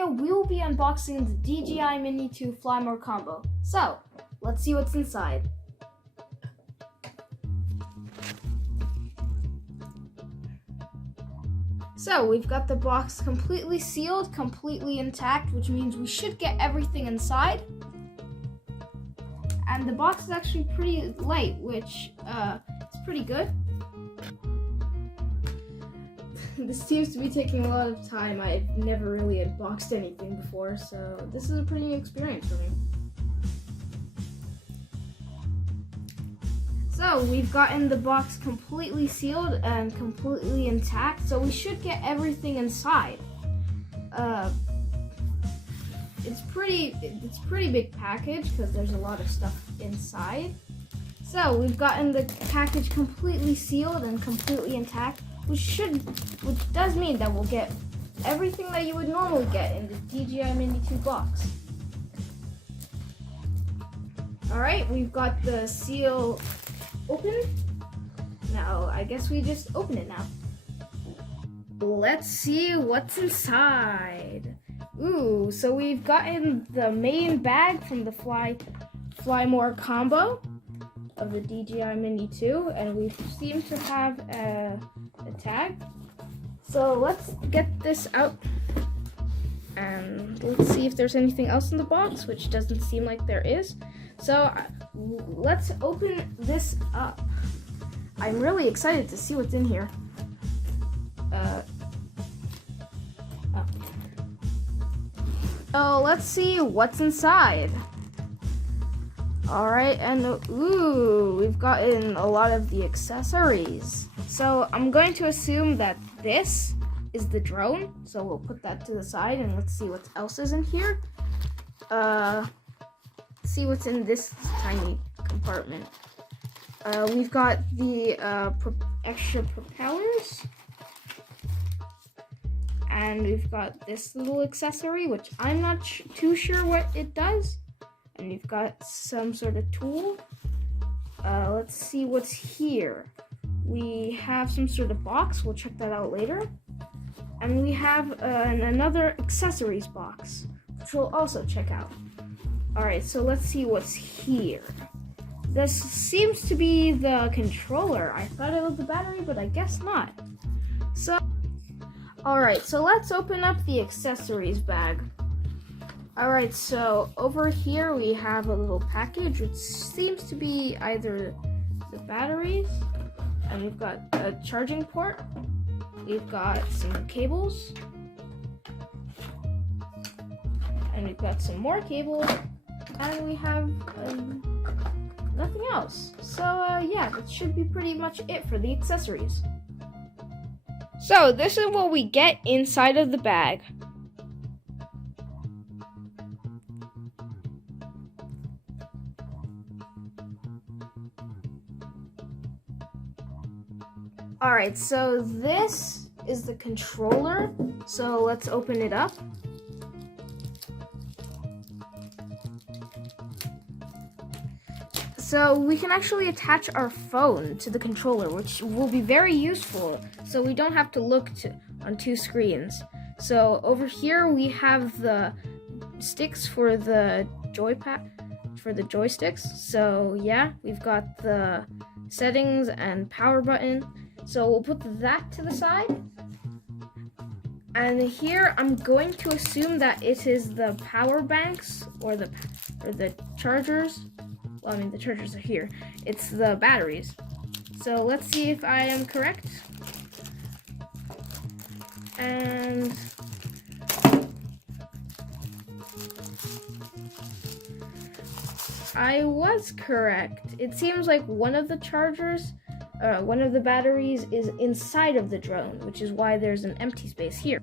video, we will be unboxing the DJI Mini 2 Fly More combo. So, let's see what's inside. So, we've got the box completely sealed, completely intact, which means we should get everything inside. And the box is actually pretty light, which is pretty good. This seems to be taking a lot of time. I've never really unboxed anything before, so this is a pretty new experience for me. So we've gotten the box completely sealed and completely intact, so we should get everything inside. It's a pretty big package because there's a lot of stuff inside. So we've gotten the package completely sealed and completely intact, which does mean that we'll get everything that you would normally get in the DJI Mini 2 box. Alright, we've got the seal open. Now, I guess we just open it now. Let's see what's inside. Ooh, so we've gotten the main bag from the Fly More combo of the DJI Mini 2, and we seem to have a tag. So let's get this out and let's see if there's anything else in the box, which doesn't seem like there is. So let's open this up. I'm really excited to see what's in here. Oh, let's see what's inside. Alright, and ooh, we've gotten a lot of the accessories. So I'm going to assume that this is the drone. So we'll put that to the side and let's see what else is in here. See what's in this tiny compartment. We've got the extra propellers. And we've got this little accessory, which I'm not too sure what it does. And we've got some sort of tool. Let's see what's here. We have some sort of box. We'll check that out later. And we have another accessories box, which we'll also check out. Alright, so let's see what's here. This seems to be the controller. I thought it was the battery, but I guess not. Alright, so let's open up the accessories bag. Alright, so over here we have a little package which seems to be either the batteries, and we've got a charging port, we've got some cables, and we've got some more cables, and we have nothing else. So yeah, that should be pretty much it for the accessories. So this is what we get inside of the bag. Alright, so this is the controller. So let's open it up. So we can actually attach our phone to the controller, which will be very useful, so we don't have to look on two screens. So over here we have the sticks for the joysticks. So yeah, we've got the settings and power button. So we'll put that to the side. And here I'm going to assume that it is the power banks or the chargers. Well, I mean, the chargers are here. It's the batteries. So let's see if I am correct. And I was correct. It seems like one of the batteries is inside of the drone, which is why there's an empty space here.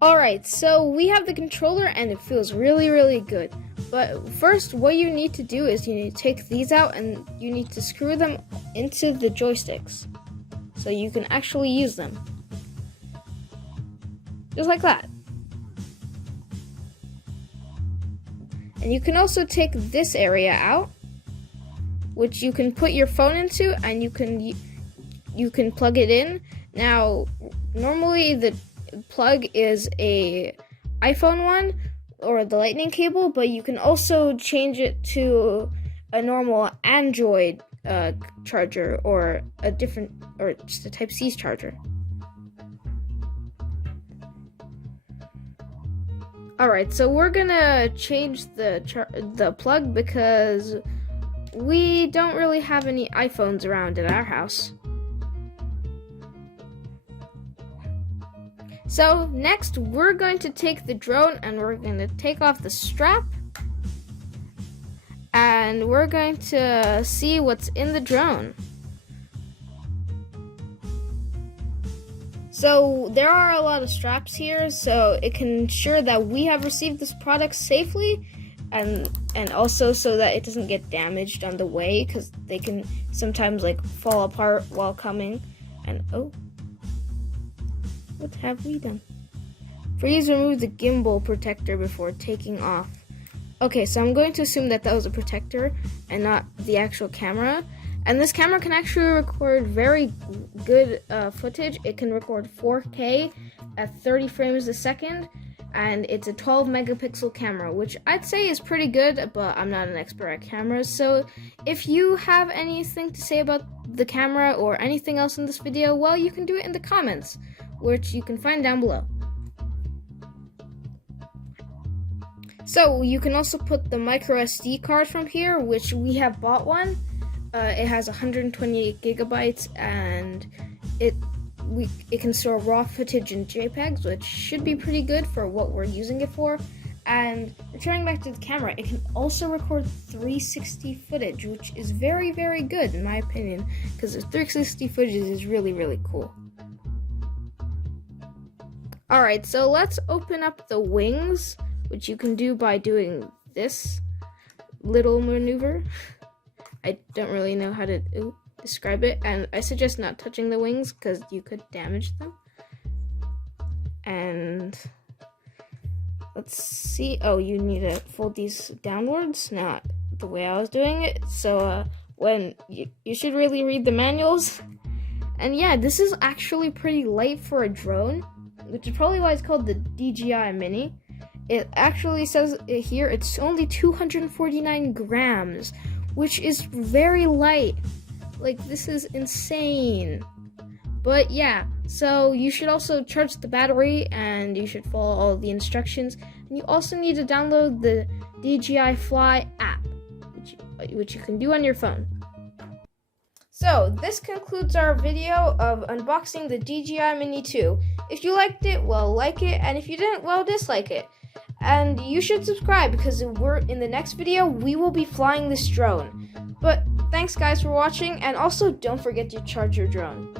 Alright, so we have the controller and it feels really, really good. But first, what you need to do is you need to take these out and you need to screw them into the joysticks so you can actually use them. Just like that. And you can also take this area out, which you can put your phone into, and you can plug it in. Now, normally plug is a iPhone one or the lightning cable, but you can also change it to a normal Android charger or just a Type-C charger. Alright, so we're gonna change the plug because we don't really have any iPhones around at our house. So next, we're going to take the drone and we're going to take off the strap. And we're going to see what's in the drone. So there are a lot of straps here, so it can ensure that we have received this product safely, and also so that it doesn't get damaged on the way, because they can sometimes like fall apart while coming. And oh, what have we done? Please remove the gimbal protector before taking off. Okay, so I'm going to assume that that was a protector and not the actual camera. And this camera can actually record very good footage. It can record 4K at 30 frames a second, and it's a 12 megapixel camera, which I'd say is pretty good, but I'm not an expert at cameras. So if you have anything to say about the camera or anything else in this video, well, you can do it in the comments, which you can find down below. So you can also put the micro SD card from here, which we have bought one. It has 128 gigabytes, and it can store raw footage in JPEGs, which should be pretty good for what we're using it for. And returning back to the camera, it can also record 360 footage, which is very, very good in my opinion, because the 360 footage is really, really cool. Alright, so let's open up the wings, which you can do by doing this little maneuver. I don't really know how to describe it, and I suggest not touching the wings because you could damage them. And let's see. Oh, you need to fold these downwards, not the way I was doing it. So when you should really read the manuals. And yeah, this is actually pretty light for a drone, which is probably why it's called the DJI Mini. It actually says here it's only 249 grams, which is very light. Like, this is insane. But yeah, so you should also charge the battery, and you should follow all the instructions. And you also need to download the DJI Fly app, which you can do on your phone. So this concludes our video of unboxing the DJI Mini 2. If you liked it, well, like it, and if you didn't, well, dislike it. And you should subscribe, because in the next video, we will be flying this drone. But thanks guys for watching, and also don't forget to charge your drone.